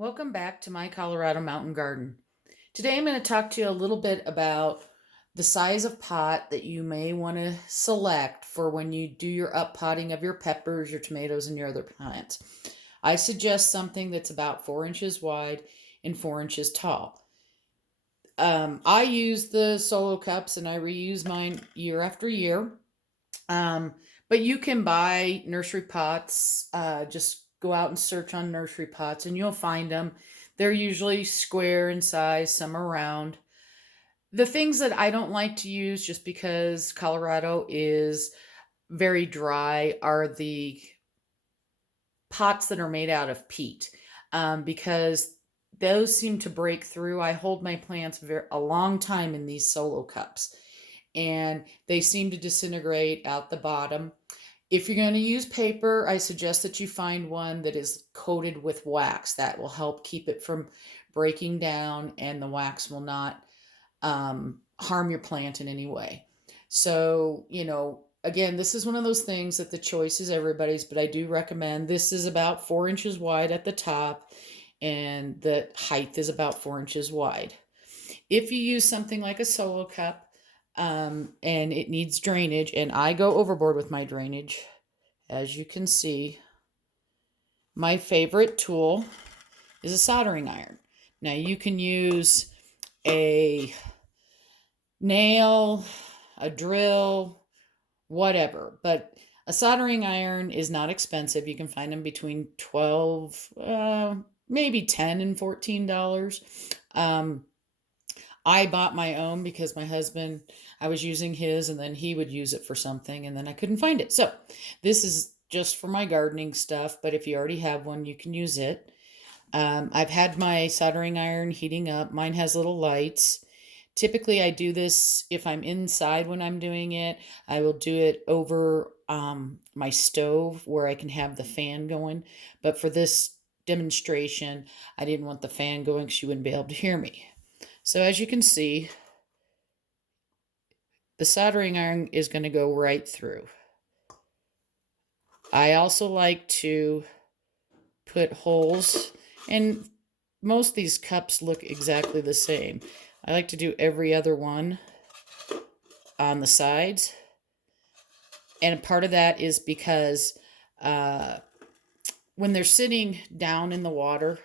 Welcome back to my Colorado Mountain Garden. Today I'm going to talk to you a little bit about the size of pot that you may want to select for when you do your up potting of your peppers, your tomatoes, and your other plants. I suggest something that's about 4 inches wide and 4 inches tall. I use the solo cups and I reuse mine year after year. Um, but you can buy nursery pots. Just go out and search on nursery pots and you'll find them. They're usually square in size, some are round. The things that I don't like to use just because Colorado is very dry are the pots that are made out of peat, because those seem to break through. I hold my plants a long time in these solo cups and they seem to disintegrate out the bottom. If you're going to use paper, I suggest that you find one that is coated with wax. That will help keep it from breaking down and the wax will not harm your plant in any way. So, again, this is one of those things that the choice is everybody's, but I do recommend this is about 4 inches wide at the top and the height is about 4 inches wide. If you use something like a solo cup, and it needs drainage, and I go overboard with my drainage, as you can see, my favorite tool is a soldering iron. Now you can use a nail, a drill, whatever, but a soldering iron is not expensive. You can find them between 12, maybe 10 and $14. I bought my own because my husband, I was using his and then he would use it for something and then I couldn't find it. So this is just for my gardening stuff, but if you already have one, you can use it. I've had my soldering iron heating up. Mine has little lights. Typically, I do this if I'm inside when I'm doing it. I will do it over my stove where I can have the fan going. But for this demonstration, I didn't want the fan going because you wouldn't be able to hear me. So as you can see, the soldering iron is going to go right through. I also like to put holes, and most of these cups look exactly the same. I like to do every other one on the sides. And part of that is because when they're sitting down in the water,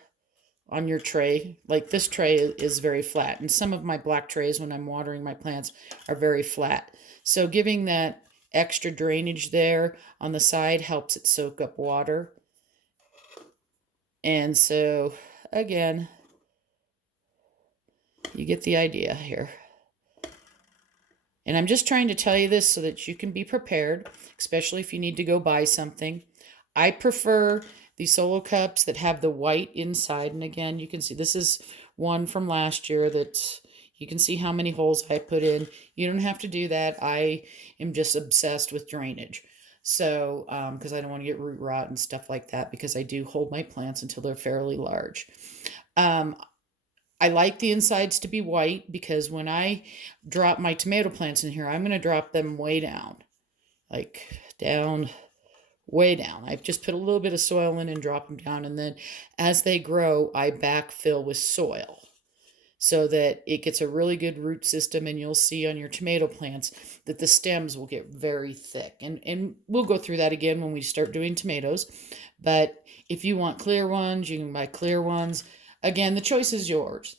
on your tray, like this tray is very flat, and some of my black trays when I'm watering my plants are very flat. So giving that extra drainage there on the side helps it soak up water. And so again, you get the idea here. And I'm just trying to tell you this so that you can be prepared, especially if you need to go buy something. I prefer the solo cups that have the white inside. And again, you can see this is one from last year that you can see how many holes I put in. You don't have to do that. I am just obsessed with drainage. So, because I don't want to get root rot and stuff like that, because I do hold my plants until they're fairly large. I like the insides to be white because when I drop my tomato plants in here, I'm going to drop them way down, like down, way down. I've just put a little bit of soil in and drop them down. And then as they grow, I backfill with soil so that it gets a really good root system. And you'll see on your tomato plants that the stems will get very thick. And we'll go through that again when we start doing tomatoes. But if you want clear ones, you can buy clear ones. Again, the choice is yours.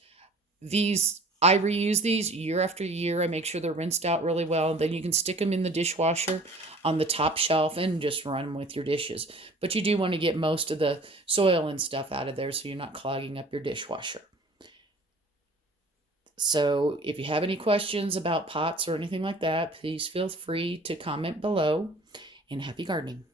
I reuse these year after year. I make sure they're rinsed out really well. Then you can stick them in the dishwasher on the top shelf and just run them with your dishes. But you do want to get most of the soil and stuff out of there so you're not clogging up your dishwasher. So if you have any questions about pots or anything like that, please feel free to comment below, and happy gardening.